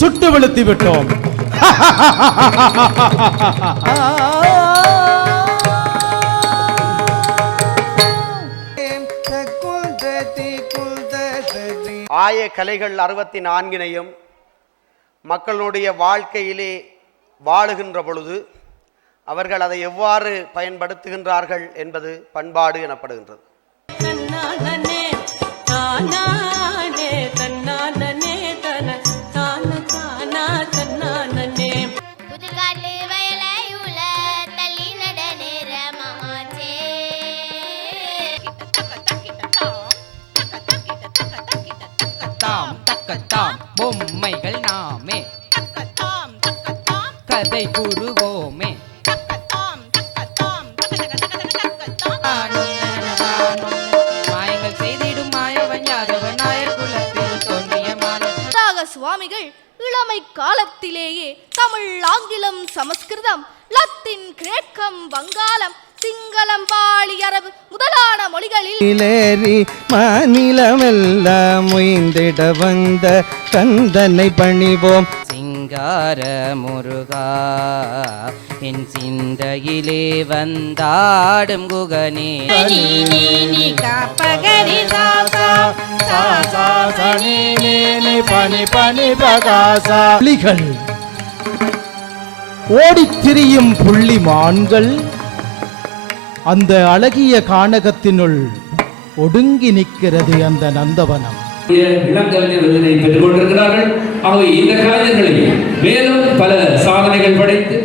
சுட்டு வெளுத்து விட்டோம். ஆய கலைகள் 64 மக்களுடைய வாழ்க்கையிலே வாழுகின்ற பொழுது அவர்கள் அதை எவ்வாறு பயன்படுத்துகின்றார்கள் என்பது பண்பாடு எனப்படுகின்றது. பொம்மைகள் நாமே கதை கூறுவோமே. மாயங்கள் செய்திடும் மாயவன் யாதவன் நாயர் குலத்தில் தோன்றிய மாணவ சுவாமிகள் இளமை காலத்திலேயே தமிழ், ஆங்கிலம், சமஸ்கிருதம், லத்தீன், கிரேக்கம், வங்காளம், சிங்களம், பாளி, அரபு முதலான மொழிகளில் மாநிலமெல்லாம் முயந்திட வந்த கந்தனை பணிவோம். சிங்கார முருகா என் சிந்தையிலே வந்தாடும் குகனே. ஓடித் திரியும் புள்ளிமான்கள் அந்த அழகிய கானகத்தினுள் ஒடுங்கி நிற்கிறது அந்த நந்தவனம். இளங்கலைஞர் விருதினை பெற்றுக் கொண்டிருக்கிறார்கள். ஆகவே இந்த கலைஞர்களை மேலும் பல சாதனைகள் படைத்து